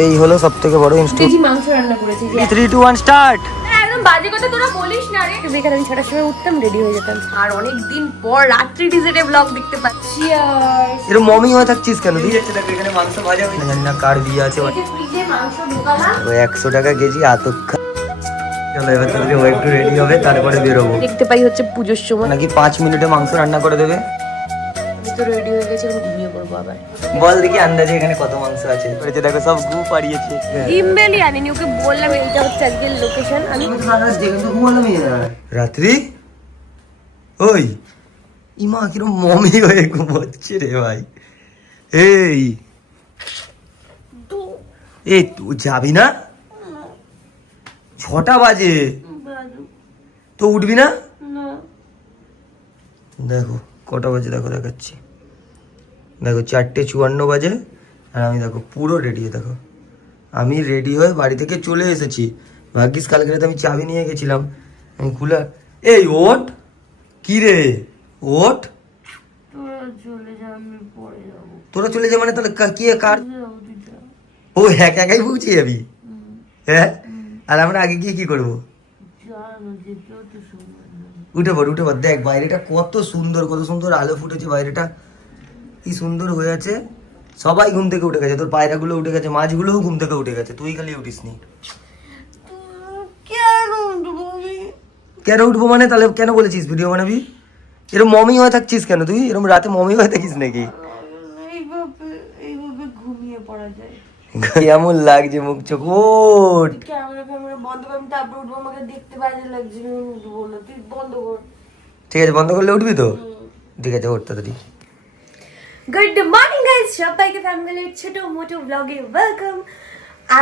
এই হলো সব থেকে বড় ইনস্টিটিউট মাংস রান্না করেছি যে থ্রি টু ওয়ান স্টার্ট একদম বাজে কথা তোরা বলিস না রে। বেকার আমি ছটার সময় উঠতাম রেডি হয়ে যেতাম। আর অনেক দিন পর রাত্রি ডিজেটে ব্লগ দেখতে পাচ্ছি আর। এরকম মমি হয়ে থাকছিস কেন যাচ্ছে দেখো এখানে মাংস ভাজা হয়ে জানি না কার বিয়ে আছে ফ্রিজে মাংস ঢোকালাম। ওই একশো টাকা কেজি আতক্ষা চলো এবার ও একটু রেডি হবে তারপরে বেরোবো। দেখতে পাই হচ্ছে পুজোর সময়। নাকি পাঁচ মিনিটে মাংস রান্না করে দেবে? তো রেডি হয়ে গেছি আমি ঘুমিয়ে পড়ব আবার। বল দেখি আন্দাজে এখানে কত মাংস আছে। করেছে দেখো সব গু পাড়িয়েছে ইমেলই আনিনি ওকে বললাম এইটা হচ্ছে আজকের লোকেশন আমি রাত্রি? ওই ইমা কিরম মমি হয়ে ঘুমোচ্ছে রে ভাই। এই। এ তুই যাবি না? ছটা বাজে। তো উঠবি না। দেখো। কটা বাজে দেখো দেখাচ্ছি। দেখো চারটে চুয়ান্ন বাজে আর আমি দেখো পুরো রেডি দেখো। আমি রেডি হয়ে বাড়ি থেকে চলে এসেছি। ভাগ্যিস কালকে রাতে আমি চাবি নিয়ে গেছিলাম। আমি খুলে এই ওট কি রে? ওট? তোরা চলে যা মানে তাহলে কা- কার? ও এক একাই পৌঁছে যাবি হ্যাঁ? আর আমরা আগে গিয়ে কি করব? উঠে পড় উঠে পড়। দেখ বাইরেটা কত সুন্দর কত সুন্দর আলো ফুটেছে বাইরেটা। কি সুন্দর হয়ে আছে। সবাই ঘুম থেকে উঠে গেছে। তোর পায়রাগুলো উঠে গেছে মাছগুলোও ঘুম থেকে উঠে গেছে। তুই খালি উঠিস নি। কেন উঠবো মানে? তাহলে কেন বলেছিস ভিডিও বানাবি? এরকম মমি হয়ে থাকছিস কেন তুই? এরকম রাতে মমি হয়ে থাকিস নাকি? এইভাবে এইভাবে ঘুমিয়ে পড়া যায়। কেমন লাগছে মুখ চোখ? ওঠ ক্যামেরা ফ্যামেরা বন্ধ করে আমি তারপর উঠবো আমাকে দেখতে বাজে লাগছে আমি উঠবো না তুই বন্ধ কর। ঠিক আছে বন্ধ করলে উঠবি তো? ঠিক আছে উঠ তাড়াতাড়ি। গুড মর্নিং গাইস সবাইকে ফ্যামিলির ছোট মোটো ব্লগে ওয়েলকাম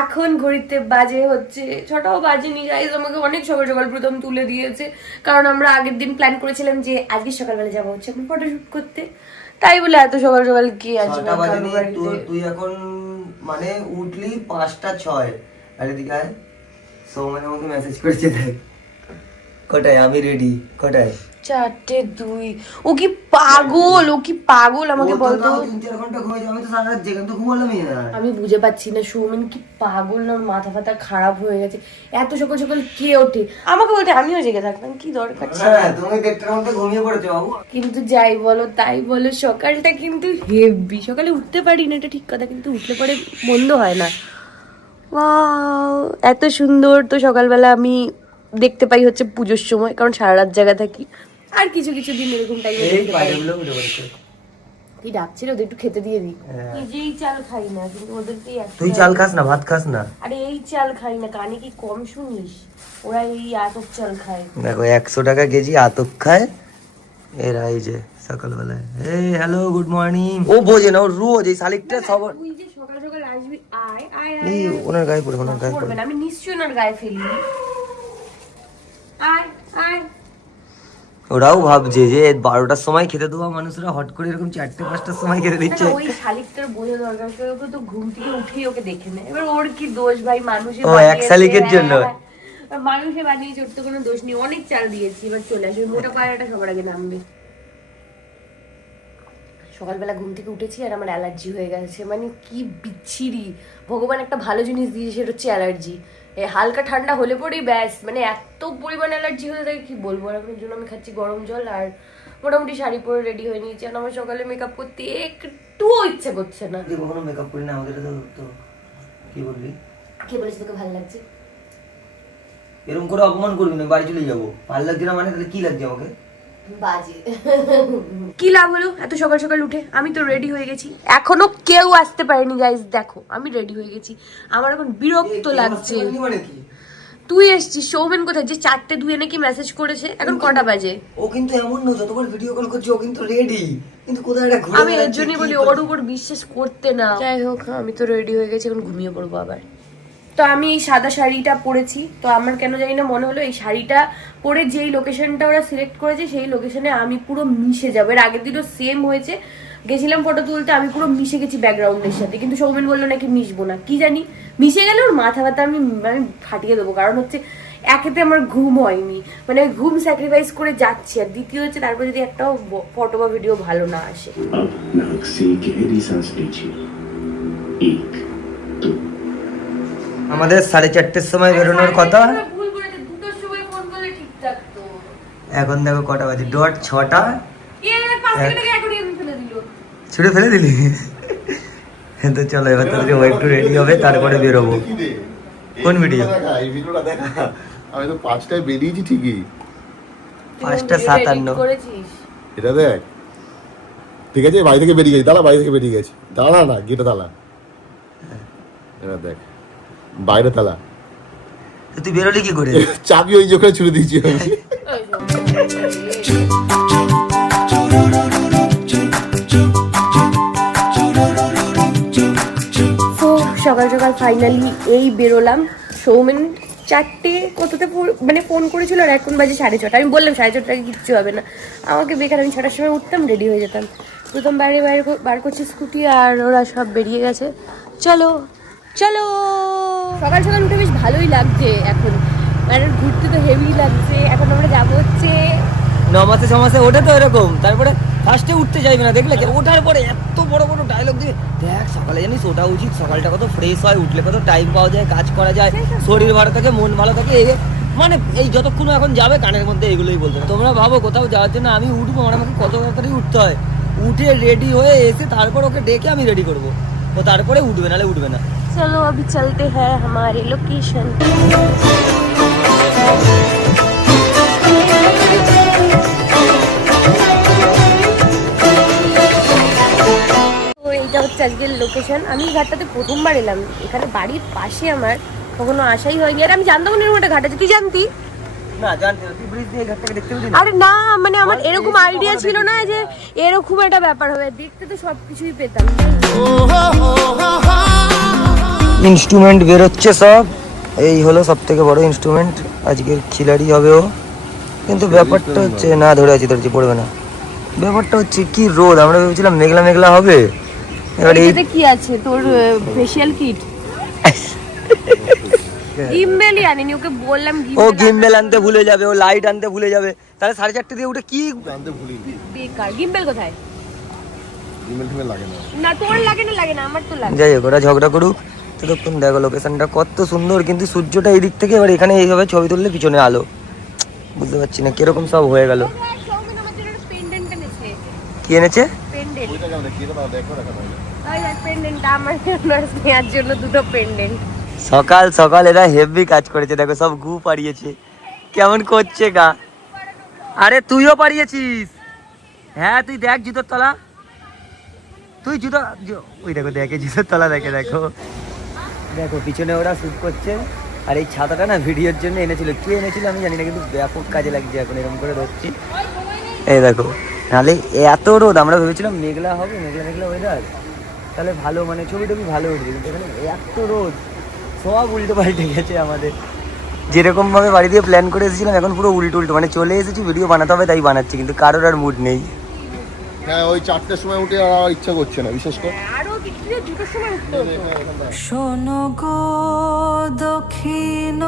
এখন ঘড়িতে বাজে হচ্ছে ছটাও বাজেনি গাইস আমাকে অনেক সকাল সকাল প্রথম তুলে দিয়েছে। কারণ আমরা আগের দিন প্ল্যান করেছিলাম যে আজকে সকালবেলা যাব হচ্ছে এখন ফটোশুট করতে। তাই বলে এত সকাল সকাল কি আসবে? তুই তুই এখন মানে উঠলি পাঁচটা ছয়। আরে দিকে আয়। সৌমেন আমাকে মেসেজ করেছে, দেখ। কটায়? আমি রেডি কটায়? চারটে দুই। ও কি পাগল ও কি পাগল আমাকে বলতো আমি বুঝে পাচ্ছি না সৌমেন কি পাগল না মাথা ফাথা খারাপ হয়ে গেছে। এত সকাল সকাল কে ওঠে? আমাকে বলতে আমিও জেগে থাকতাম কি দরকার? হ্যাঁ কিন্তু যাই বলো তাই বলো সকালটা কিন্তু হেভি সকালে উঠতে পারি না এটা ঠিক কথা কিন্তু উঠলে পরে বন্ধ হয় না। এত সুন্দর তো সকালবেলা আমি দেখতে পাই হচ্ছে পুজোর সময় কারণ সারা রাত জায়গা থাকি। আর কিছু কিছু দিন এরকম টাইমে এই বাইরেগুলো উঠে পড়েছে কি ডাকছিল ওদের একটু খেতে দিয়ে দিই। হ্যাঁ। নিজেই চাল খাই না কিন্তু ওদেরকেই তুই চাল খাস না ভাত খাস না? আরে এই চাল খাই না কানে কি কম শুনিস? ওরা এই আতপ চাল খায়। দেখো একশো টাকা কেজি আতক খায়। এরা এই যে সকালবেলায়। এই হ্যালো গুড মর্নিং ও বোঝে না ও রোজ এই শালিকটা সবার তুই যে সকাল সকাল আসবি আয় আয় এই ওনার গায়ে পড়ে ওনার গায়ে পড়ে। না আমি নিশ্চয়ই ওনার গায়ে ফেলি আয় আয় ওরাও ভাবছে যে বারোটার সময় খেতে দেওয়া মানুষরা হট করে এরকম চারটে পাঁচটার সময় খেতে দিচ্ছে। ওই শালিকটার বোঝা দরকার ওকে তো ঘুম থেকে উঠেই ওকে দেখে নেয়। এবার ওর কি দোষ ভাই? মানুষে ও, এক শালিকের জন্য। মানুষে বানিয়েছে ওর তো কোনো দোষ নেই। অনেক চাল দিয়েছি এবার চলে আসবে। মোটা পায়রাটা সবার আগে নামবে। সকালবেলা ঘুম থেকে উঠেছি আর আমার অ্যালার্জি হয়ে গেছে। মানে কি বিচ্ছিরি। ভগবান একটা ভালো জিনিস দিয়েছে সেটা হচ্ছে অ্যালার্জি। হালকা ঠান্ডা হলে পরেই ব্যাস। মানে এত পরিমাণ অ্যালার্জি হয়ে থাকে কি বলব? আর আপনার জন্য আমি খাচ্ছি গরম জল আর মোটামুটি শাড়ি পরে রেডি হয়ে নিয়েছি। আর আমার সকালে মেকআপ করতে একটুও ইচ্ছে করছে না। যে কখনো মেকআপ করি না? আমাদের তো তো কি বলবি? কে বলেছে তোকে ভালো লাগছে? এরকম করে অপমান করবি না বাড়ি চলে যাব। ভালো লাগছে না মানে? তাহলে কি লাগছে আমাকে? বাজে। কি লাভ হলো? এত সকাল সকাল উঠে আমি তো রেডি হয়ে গেছি। এখনও কেউ আসতে পারেনি গাইজ দেখো আমি রেডি হয়ে গেছি। আমার এখন বিরক্ত লাগছে। মানে তুই এসছিস সৌমেন কোথায়? যে চারটে দুয়ে নাকি মেসেজ করেছে? এখন কটা বাজে? ও কিন্তু এমন নয় যতবার ভিডিও কল করছে ও কিন্তু রেডি কিন্তু কোথায় একটা ঘুরে আমি এর জন্যই বলি ওর উপর বিশ্বাস করতে না। যাই হোক আমি তো রেডি হয়ে গেছি এখন ঘুমিয়ে পড়ব আবার। তো আমি এই সাদা শাড়িটা পরেছি। তো আমার কেন জানি না মনে হলো এই শাড়িটা পরে যেই লোকেশনটা ওরা সিলেক্ট করেছে, সেই লোকেশনে আমি পুরো মিশে যাব। এর আগের দিনও সেম হয়েছে। গেছিলাম ফটো তুলতে, আমি পুরো মিশে গেছি ব্যাকগ্রাউন্ডের সাথে। কিন্তু সৌমেন বলল নাকি মিশবো না। কি জানি? মিশে গেলে ওর মাথা ব্যথা আমি আমি ফাটিয়ে দেবো। কারণ হচ্ছে একেতে আমার ঘুম হয়নি। মানে ঘুম স্যাক্রিফাইস করে যাচ্ছি। আর দ্বিতীয় হচ্ছে তারপর যদি একটাও ফটো বা ভিডিও ভালো না আসে। अब আমাদের সাড়ে চারটের সময় বেরোনোর কথা। এখন দেখো কটা বাজে ডট ছটা। ছুটে ফেলে দিলি। তো চলো এবার তাহলে ও একটু রেডি হবে তারপরে বেরোবো। কোন ভিডিও? আমি তো পাঁচটায় বেরিয়েছি ঠিকই। পাঁচটা সাতান্ন। করেছিস? এটা দেখ। ঠিক আছে বাড়ি থেকে বেরিয়ে গেছি দাঁড়া বাড়ি থেকে বেরিয়ে গেছি। দাঁড়া না গেটে তালা এবার দেখ। বাইরে তালা। তুই বেরোলি কি করে? চাবি ওই যে ছুড়ে দিয়েছি আমি? সকাল সকাল ফাইনালি এই বেরোলাম। সৌমেন চারটে কততে মানে ফোন করেছিল আর এখন বাজে সাড়ে ছটা। আমি বললাম সাড়ে ছটায় কিচ্ছু হবে না। আমাকে বেকার আমি ছটার সময় উঠতাম রেডি হয়ে যেতাম। প্রথম বাইরে বাইরে বার করছে স্কুটি আর ওরা সব বেরিয়ে গেছে। চলো চলো। সকাল সকাল উঠে বেশ ভালোই লাগছে এখন। মানে ঘুরতে তো হেভি লাগছে। এখন আমরা যাব হচ্ছে ন মাসে ছ মাসে ওঠে তো এরকম। তারপরে ফার্স্টে উঠতে যাইবে না। দেখলে ওঠার পরে এত বড় বড় ডায়লগ দিয়ে দেখ সকালে জানিস ওটা উচিত। সকালটা কত ফ্রেশ হয়। উঠলে কত টাইম পাওয়া যায় কাজ করা যায়। শরীর ভালো থাকে মন ভালো থাকে। এই মানে এই যতক্ষণ এখন যাবে কানের মধ্যে এগুলোই বলতে তোমরা ভাবো কোথাও যাওয়ার জন্য আমি উঠবো। মানে আমাকে কত তাড়াতাড়ি উঠতে হয়। উঠে রেডি হয়ে এসে তারপর ওকে ডেকে আমি রেডি করব। ও তারপরে উঠবে নালে উঠবে না। चलो अभी चलते हैं हमारे लोकेशन তো এইটা হচ্ছে আজকের লোকেশন আমি এই ঘাটটাতে প্রথমবার এলাম এখানে বাড়ির পাশে আমার কখনো আসাই হয়নি আর আমি জানতাম না এরকম একটা ঘাট আছে তুই জানতি না জানতে তুই ব্রিজ দিয়ে ঘাটটাকে দেখতে পেলি আরে না মানে আমার এরকম আইডিয়া ছিল না যে এরকম একটা ব্যাপার হবে দেখতে তো সবকিছুই পেতাম ইনস্ট্রুমেন্ট বেরোচ্ছে সব। এই হলো সব থেকে বড় ইনস্ট্রুমেন্ট। আজকের খিলাড়ি হবে ও। কিন্তু ব্যাপারটা হচ্ছে না ধরে আছি ধরেছি পড়বে না। ব্যাপারটা হচ্ছে কি রোদ? আমরা ভেবেছিলাম মেঘলা মেঘলা হবে। এবার কি আছে? তোর ফেশিয়াল কিট গিম্বেলই আনিনি ওকে বললাম ও গিম্বেল আনতে। ভুলে যাবে ও লাইট আনতে ভুলে যাবে। তাহলে সাড়ে চারটে দিয়ে উঠে কি জানতে ভুলিনি। বেকার। গিম্বেল কোথায়? ইমেল লাগে না। না তোর লাগে না লাগে না আমার তো লাগে। যাই হোক ওরা ঝগড়া করুক। ততক্ষণ দেখো লোকেশনটা কত সুন্দর। কিন্তু সূর্যটা এই দিক থেকে এবার এখানে এইভাবে ছবি তুললে পিছনে আলো। বুঝতে পারছি না, কীরকম সব হয়ে গেল। কি এনেছে? সকাল সকাল এরা হেভি কাজ করেছে, দেখো সব গু পাড়িয়েছে। কেমন করছে গা। আরে তুইও পাড়িয়েছিস। হ্যাঁ তুই দেখ জুতোর তলা। তুই জুতো ওই দেখো, দেখে জুতোর তলা দেখে দেখো। দেখো পিছনে ওরা শুট করছে আর এই ছাতাটা না ভিডিওর জন্য এনেছিল। কে এনেছিল আমি জানি না কিন্তু ব্যাপক কাজে লাগছে এখন এরকম করে ধরছি। এই দেখো নাহলে এত রোদ আমরা ভেবেছিলাম মেঘলা হবে মেঘলা মেঘলা ওয়েদার তাহলে ভালো মানে ছবি টবি ভালো উঠবে কিন্তু এখানে এত রোদ সব উল্টো পাল্টে গেছে আমাদের। যেরকমভাবে বাড়ি দিয়ে প্ল্যান করে এসেছিলাম এখন পুরো উল্টো উল্টো মানে চলে এসেছি ভিডিও বানাতে হবে তাই বানাচ্ছি কিন্তু কারোর আর মুড নেই। হ্যাঁ ওই চারটের সময় উঠে আর ইচ্ছা করছে না বিশেষ করে। শোনো গো দক্ষিণ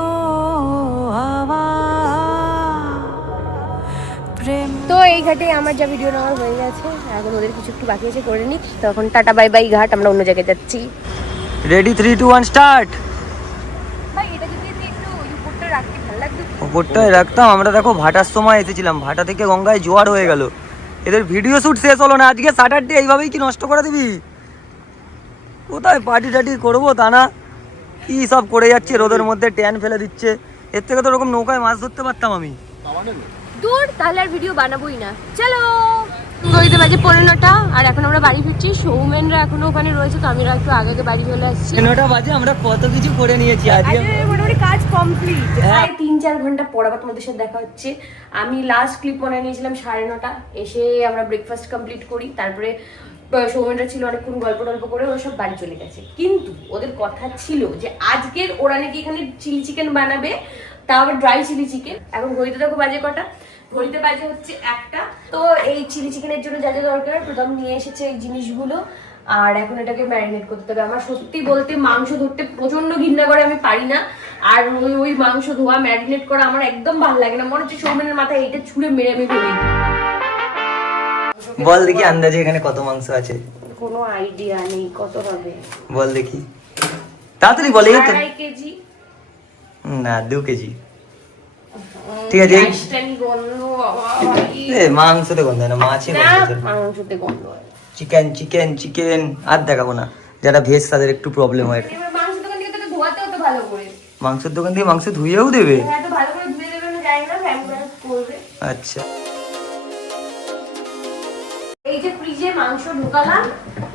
প্রেম তো এই ঘাটে আমার যা ভিডিও নেওয়ার হয়ে গেছে এখন ওদের কিছু একটু বাকি আছে করে নিক তখন টাটা বাই বাই ঘাট আমরা অন্য জায়গায় যাচ্ছি। Ready three two one start ওপরটায় রাখতাম আমরা দেখো ভাটার সময় এসেছিলাম। ভাটা থেকে গঙ্গায় জোয়ার হয়ে গেল। এদের ভিডিও শুট শেষ হলো না। আজকে স্যাটারডে এইভাবেই কি নষ্ট করে দিবি? কোথায় পার্টি টাটি করব তা না? কি সব করে যাচ্ছে? রোদের মধ্যে ট্যান ফেলে দিচ্ছে। এর থেকে তো ওরকম নৌকায় মাছ ধরতে পারতাম আমি। দূর তাহলে আর ভিডিও বানাবোই না। চলো। ঘড়িতে বাজে পনেরোটা আর এখন আমরা বাড়ি ফিরছি। সৌমেনরা এখনও ওখানে রয়েছে তো আমিরা একটু আগে আগে বাড়ি চলে আসছি। নটা বাজে আমরা কত কিছু করে নিয়েছি আজকে মোটামুটি কাজ কমপ্লিট হ্যাঁ। প্রায় তিন চার ঘণ্টা পর আবার তোমাদের সাথে দেখা হচ্ছে। আমি লাস্ট ক্লিপ বানিয়ে নিয়েছিলাম সাড়ে নটা। এসে আমরা ব্রেকফাস্ট কমপ্লিট করি। তারপরে সৌমেনরা ছিল অনেকক্ষণ গল্প টল্প করে, ওরা সব বাড়ি চলে গেছে। কিন্তু ওদের কথা ছিল যে আজকের ওরা নাকি এখানে চিলি চিকেন বানাবে, তাও আবার ড্রাই চিলি চিকেন। এখন ঘড়িতে দেখো বাজে কটা। ঘড়িতে বাজে হচ্ছে একটা। তো এই চিলি চিকেনের জন্য যা যা দরকার, প্রথম নিয়ে এসেছে এই জিনিসগুলো। আর এখন এটাকে ম্যারিনেট করতে হবে। আমার সত্যি বলতে মাংস ধরতে প্রচণ্ড ঘৃণা করে, আমি পারি না। আর ওই ওই মাংস ধোয়া ম্যারিনেট করা আমার একদম ভালো লাগে না। মনে হচ্ছে সৌমেনের মাথায় এইটা ছুঁড়ে মেরে আমি দিই। বল দেখি আন্দাজে এখানে কত মাংস আছে। কোনো আইডিয়া নেই কত হবে? বল দেখি। তাড়াতাড়ি বলে তো। কেজি। না দু কেজি। ঠিক আছে মাংসতে গন্ধ না মাছে মাংসতে গন্ধ হয়। চিকেন চিকেন চিকেন আর দেখাবো না। যারা ভেজ তাদের একটু প্রবলেম হয়। মাংসের দোকান থেকে মাংস ধুয়েও দেবে? করবে। আচ্ছা। এই মাংস ঢোকালাম,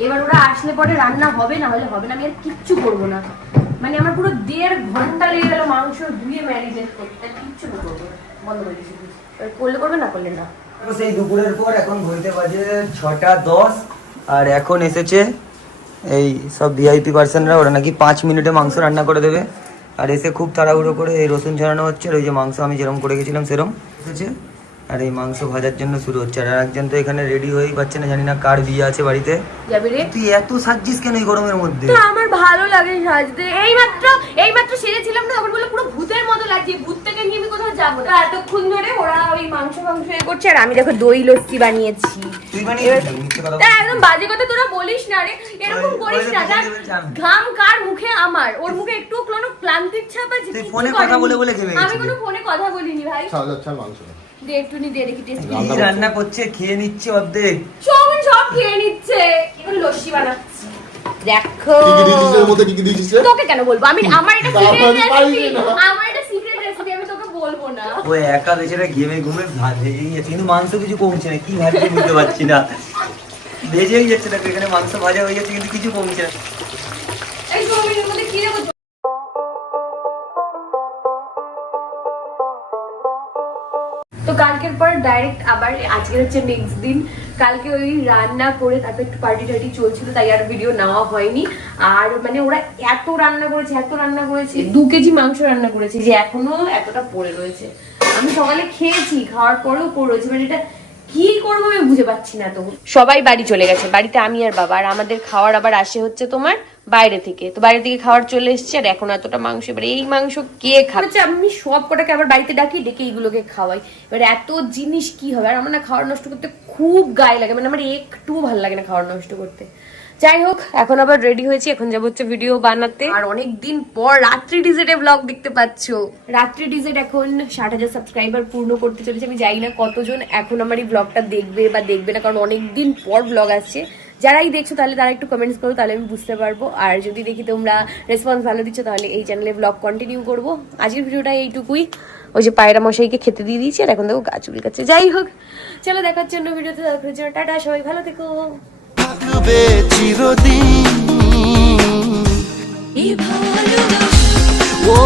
এবার ওরা আসলে পরে রান্না হবে, না হলে হবে না, আমি আর কিচ্ছু করব না। মানে আমার পুরো দেড় ঘণ্টা লেগে গেল মাংস ধুয়ে ম্যারিনেট করতে কিচ্ছু করব। বন্ধ করে করলে করবে না করলে না? সেই দুপুরের পর এখন বাজে ছটা দশ, আর এখন এসেছে এই সব ভিআইপি পার্সনরা ওরা নাকি পাঁচ মিনিটে মাংস রান্না করে দেবে। আর এসে খুব তাড়াহুড়ো করে এই রসুন ছাড়ানো হচ্ছে, আর ওই যে মাংস আমি যেরকম করে গেছিলাম সেরকম এসেছে। আর এই মাংস ভাজার জন্য শুরু হচ্ছে। আর একজন তো এখানে রেডি হয়েই পাচ্ছে না জানি না কার বিয়ে আছে বাড়িতে। যাবে রে। তুই এত সাজছিস কেন এই গরমের মধ্যে? তো আমার ভালো লাগে সাজতে। এই মাত্র এই মাত্র সেরেছিলাম না তখন বলে পুরো ভূতের মতো লাগছে। ভূত থেকে নিয়ে আমি কোথাও যাব না। এতক্ষণ ধরে ওরা ওই মাংস মাংস এ করছে আর আমি দেখো দই লস্যি বানিয়েছি। তুই বানিয়েছিস একদম বাজে কথা তোরা বলিস না রে। এরকম করিস না। ঘাম কার মুখে আমার? ওর মুখে একটু কোনো ক্লান্তির ছাপ আছে তুই ফোনে কথা। বলে বলে আমি কোনো ফোনে কথা বলিনি ভাই। ছাড়, ছাড় মাংস। দে একটু দে দেখি টেস্ট কি রান্না করছে খেয়ে নিচ্ছে অর্ধেক। সব সব খেয়ে নিচ্ছে। এখন লস্যি বানাচ্ছি। দেখো। কি কি দিয়েছিস এর মধ্যে? কি কি দিয়েছিস তোকে কেন বলব? আমি আমার এটা সিক্রেট রেসিপি আমার এটা সিক্রেট রেসিপি আমি তোকে বলব না। ও একা বেচারা ঘেমে ঘুমে ভাত ভেজে গিয়েছে কিন্তু মাংস কিছু কমছে না। কি ভাজছে বুঝতে পারছি না। ভেজেই যাচ্ছে দেখো এখানে মাংস ভাজা হয়ে যাচ্ছে কিন্তু কিছু কমছে না। তো কালকের পর ডাইরেক্ট আবার আজকের হচ্ছে নেক্সট দিন। কালকে ওই রান্না করে তারপর একটু পার্টি টার্টি চলছিল, তাই আর ভিডিও নেওয়া হয়নি। আর মানে ওরা এত রান্না করেছে, এত রান্না করেছে, দু কেজি মাংস রান্না করেছে যে এখনও এতটা পড়ে রয়েছে। আমি সকালে খেয়েছি, খাওয়ার পরেও পড়ে রয়েছে মানে এটা কি করব আমি বুঝে পাচ্ছি না তো। সবাই বাড়ি চলে গেছে। বাড়িতে আমি আর বাবা আর আমাদের খাওয়ার আবার আসে হচ্ছে তোমার বাইরে থেকে। তো বাইরে থেকে খাওয়ার চলে এসছে আর এখন এতটা মাংস এবার এই মাংস কে খাচ্ছে আমি সব কটাকে আবার বাড়িতে ডাকি ডেকে এইগুলোকে খাওয়াই। এবার এত জিনিস কি হবে? আর আমার না খাওয়ার নষ্ট করতে খুব গায়ে লাগে। মানে আমার একটু ভালো লাগে না খাওয়ার নষ্ট করতে। যাই হোক এখন আবার রেডি হয়েছি এখন যাব হচ্ছে ভিডিও বানাতে। আর অনেক দিন পর রাত্রি ডিজেটে ব্লগ দেখতে পাচ্ছো। রাত্রি ডিজেট এখন ষাট হাজার সাবস্ক্রাইবার পূর্ণ করতে চলেছে আমি জানি না কতজন এখন আমার এই ব্লগটা দেখবে বা দেখবে না কারণ অনেক দিন পর ব্লগ আসছে। যারাই দেখছ তাহলে তারা একটু কমেন্টস করো তাহলে আমি বুঝতে পারব। আর যদি দেখি তোমরা রেসপন্স ভালো দিচ্ছ তাহলে এই চ্যানেলে ব্লগ কন্টিনিউ করব। আজকের ভিডিওটা এইটুকুই। ওই যে পায়রা মশাইকে খেতে দিয়ে দিয়েছি আর এখন দেখো গাছ উলকাচ্ছে যাই হোক চলো দেখার জন্য ভিডিওতে দেখার জন্য টাটা সবাই ভালো থেকো। থাকবে চিরদিন। ও